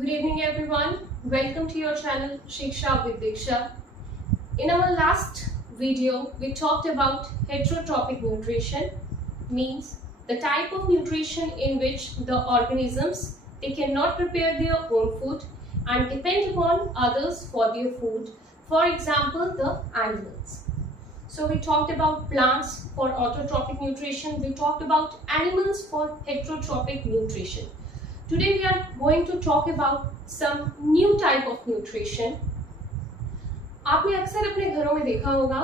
Good evening everyone. Welcome to your channel Shiksha with Diksha. In our last video, we talked about heterotrophic nutrition, means the type of nutrition in which the organisms they cannot prepare their own food and depend upon others for their food. For example, the animals. So we talked about plants for autotrophic nutrition. We talked about animals for heterotrophic nutrition. Today we are going to talk about some new type of nutrition. आपने अक्सर अपने घरों में देखा होगा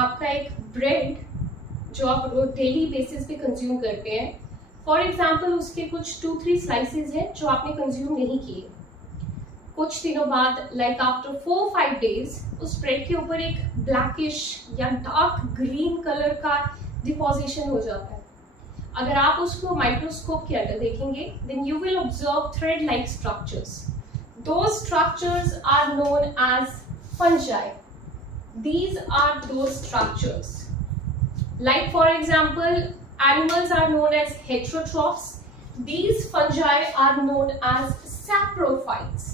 आपका एक bread जो आप डेली बेसिस पे कंज्यूम करते हैं. फॉर एग्जांपल उसके कुछ 2-3 स्लाइसेस हैं जो आपने कंज्यूम नहीं किए. कुछ दिनों बाद लाइक आफ्टर 4-5 डेज उस ब्रेड के ऊपर एक ब्लैकिश या डार्क ग्रीन कलर का डिपोजिशन हो जाता है. अगर आप उसको माइक्रोस्कोप के अंदर देखेंगे then you will observe thread like structures. Those structures are known as fungi. These are those structures. Like for example, animals are known as heterotrophs. These fungi are known as saprophytes.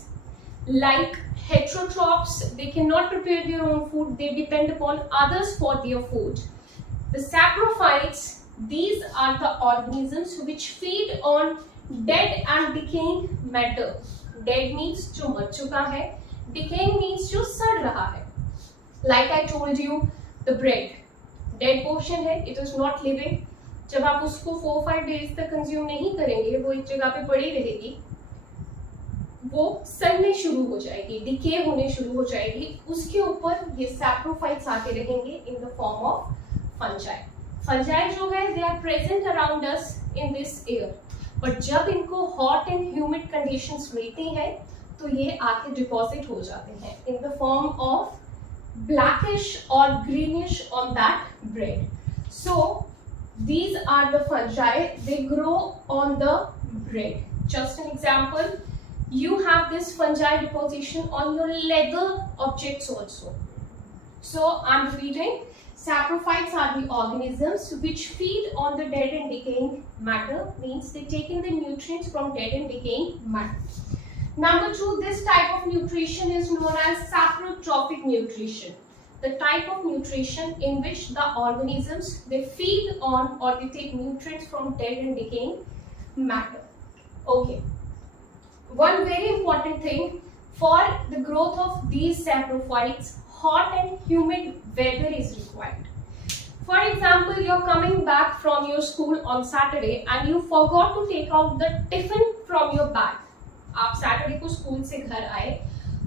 Like heterotrophs, they cannot prepare their own food. They depend upon others for their food. The saprophytes, these are the organisms which feed on dead and decaying matter. Dead means जो मर चुका है, decaying means जो सड़ रहा है. Like I told you, the bread, dead portion है, it is not living. जब आप उसको 4-5 days तक consume नहीं करेंगे, वो एक जगह पे पड़ी रहेगी, वो सड़ने शुरू हो जाएगी, decay होने शुरू हो जाएगी. उसके ऊपर ये saprophytes आके रहेंगे in the form of fungi. Fungi जो है they are present around us in this air. But जब इनको hot and humid conditions मिलती हैं तो ये आके deposit हो जाते हैं in the form of blackish or greenish on that bread. So these are the fungi. They grow on the bread. Just an example, you have this fungi deposition on your leather objects also. So I'm reading. Saprophytes are the organisms which feed on the dead and decaying matter, means they take in the nutrients from dead and decaying matter. Number 2, this type of nutrition is known as saprotrophic nutrition. The type of nutrition in which the organisms they feed on or they take nutrients from dead and decaying matter. Okay. One very important thing for the growth of these saprophytes, hot and humid weather is required. For example, you're coming back from your school on Saturday and you forgot to take out the tiffin from your bag. आप Saturday को school से घर आए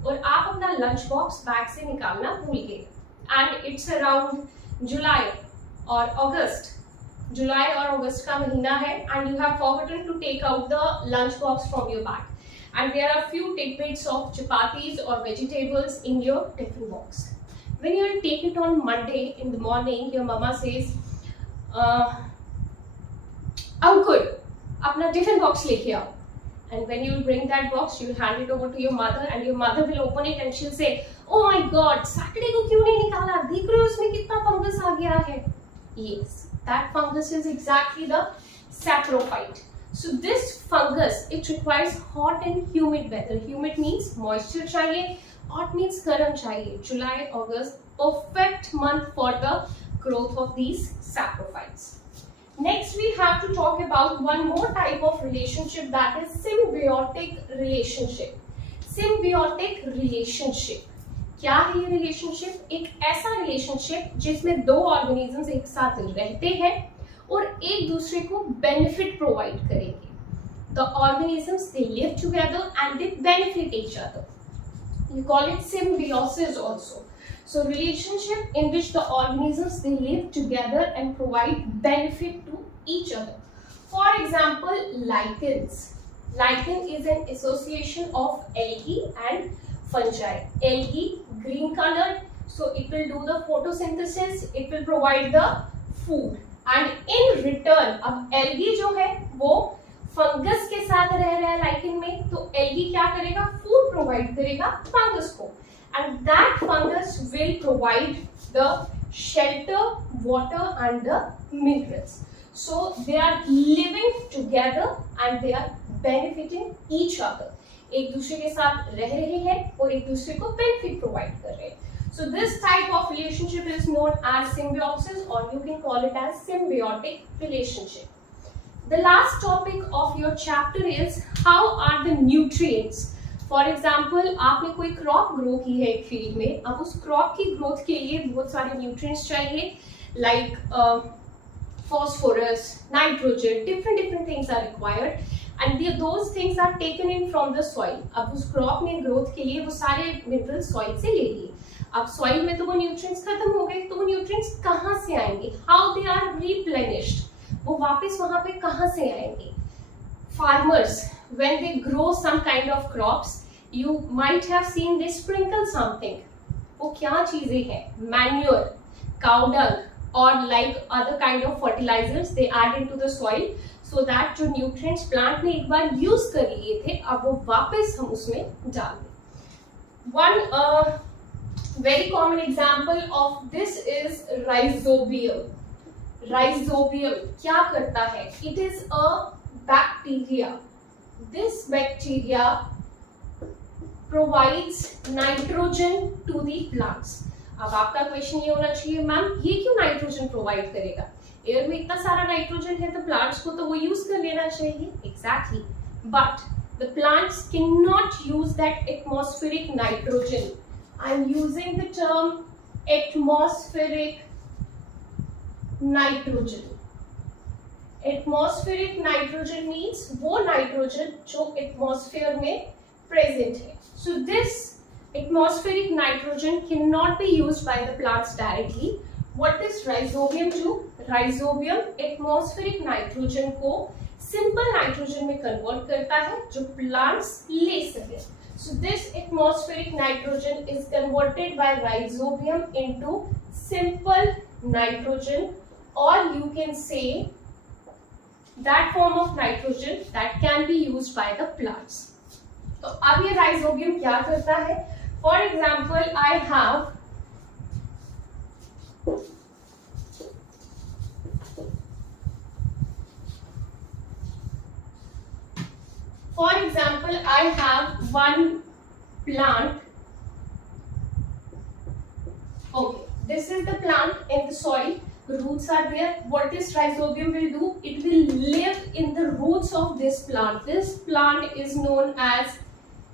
और आप अपना lunch box bag से निकालना भूल गए. एंड इट्स अराउंड जुलाई और अगस्त का महीना है and you have forgotten to take out the lunch box from your bag. And there are few tidbits of chapatis or vegetables in your tiffin box. When you will take it on Monday in the morning, your mama says, "Uncle, अपना tiffin box लेके आओ." And when you will bring that box, you will hand it over to your mother, and your mother will open it and she'll say, "Oh my God, Saturday को क्यों नहीं निकाला? देख रहे हो उसमें कितना fungus आ गया है?" Yes, that fungus is exactly the saprophyte. So this fungus, it requires hot and humid weather. Humid means moisture चाहिए, hot means गर्म चाहिए. July, August, perfect month for the growth of these saprophytes. Next, we have to talk about one more type of relationship, that is symbiotic relationship. Symbiotic relationship. क्या है ये relationship? एक ऐसा relationship जिसमें दो organisms एक साथ रहते हैं और एक दूसरे को बेनिफिट प्रोवाइड करेंगे. The organisms they live together and they benefit each other. You call it symbiosis also. So relationship in which the organisms they live together and provide benefit to each other. For example, lichens. Lichen is an association of algae and fungi. Algae green colored, so it will do the photosynthesis. It will provide the food. And in return अब algae जो है वो fungus के साथ रह रहा है lichen में, तो एल्गी क्या करेगा? फूड प्रोवाइड करेगा फंगस को, and that fungus will provide the shelter, water and the minerals. So they are living together and they are benefiting each other. एक दूसरे के साथ रह रहे हैं और एक दूसरे को बेनिफिट प्रोवाइड कर रहे हैं. So this type of relationship is known as symbiosis, or you can call it as symbiotic relationship. The last topic of your chapter is how are the nutrients. For example, आपने कोई crop grow की है एक field में, अब उस crop की growth के लिए बहुत सारे न्यूट्रिएंट्स चाहिए, like phosphorus, nitrogen, different things are required, and those things are taken in from the soil. अब उस क्रॉप ने ग्रोथ के लिए वो सारे मिनरल्स सॉइल से ले लिए. अब सॉइल में तो वो न्यूट्रिएंट्स खत्म हो गए, तो वो न्यूट्रिएंट्स कहाँ से आएंगे? हाउ दे आर रिप्लेनिश्ड, वो वापस वहां पे कहाँ से आएंगे? Farmers when they grow some kind of crops, you might have seen they sprinkle something. वो क्या चीजें हैं? Manure, cow dung, or like other kind of fertilizers they add into the soil so that जो nutrients plant ने एक बार use कर लिए थे, अब वो वापस हम उसमें डाल दें. One very common example of this is rhizobium. Rhizobium क्या करता है? It is a bacteria. This bacteria provides nitrogen to the plants. अब आपका क्वेश्चन ये होना चाहिए, मैम ये क्यों नाइट्रोजन प्रोवाइड करेगा? एयर में इतना सारा नाइट्रोजन है तो प्लांट्स को तो वो यूज कर लेना चाहिए. Exactly, but the plants can not use that atmospheric nitrogen. I am using the term atmospheric nitrogen. Atmospheric nitrogen means वो नाइट्रोजन जो एटमॉस्फेयर में प्रेजेंट है. So this atmospheric nitrogen cannot be used by the plants directly. What does rhizobium do? Rhizobium atmospheric nitrogen को simple nitrogen में convert करता है जो plants ले सके. So this atmospheric nitrogen is converted by rhizobium into simple nitrogen, or you can say that form of nitrogen that can be used by the plants. तो अब ये rhizobium क्या करता है? For example, I have one plant. Okay, this is the plant in the soil. Roots are there. What this rhizobium will do? It will live in the roots of this plant. This plant is known as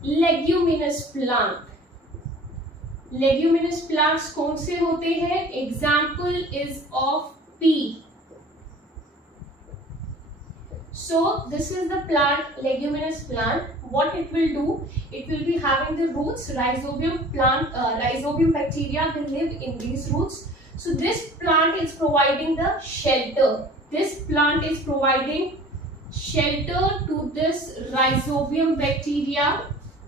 leguminous plant. Leguminous plants कौन से होते हैं? Example is of pea. So this is the plant, leguminous plant. What it will do? It will be having the roots. Rhizobium bacteria will live in these roots. So this plant is providing the shelter. This plant is providing shelter to this rhizobium bacteria,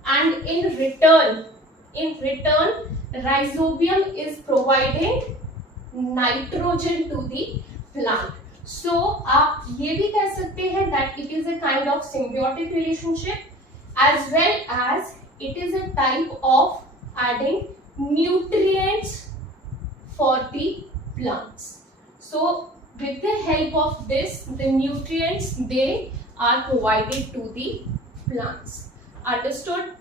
and in return, rhizobium is providing nitrogen to the plant. So आप ये भी कह सकते हैं that it is a kind of symbiotic relationship, as well as it is a type of adding nutrients for the plants. So with the help of this, the nutrients they are provided to the plants. Understood?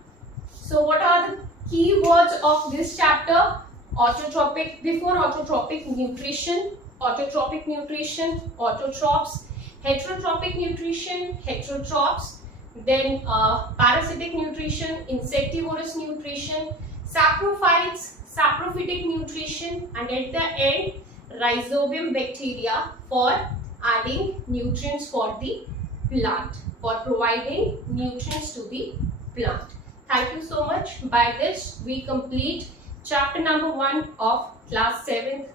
So what are the key words of this chapter? Autotrophic, before autotrophic, nutrition, autotrophic nutrition, autotrophs, heterotrophic nutrition, heterotrophs, then parasitic nutrition, insectivorous nutrition, saprophytes, saprophytic nutrition, and at the end rhizobium bacteria for adding nutrients for the plant, for providing nutrients to the plant. Thank you so much. By this we complete chapter number 1 of class 7th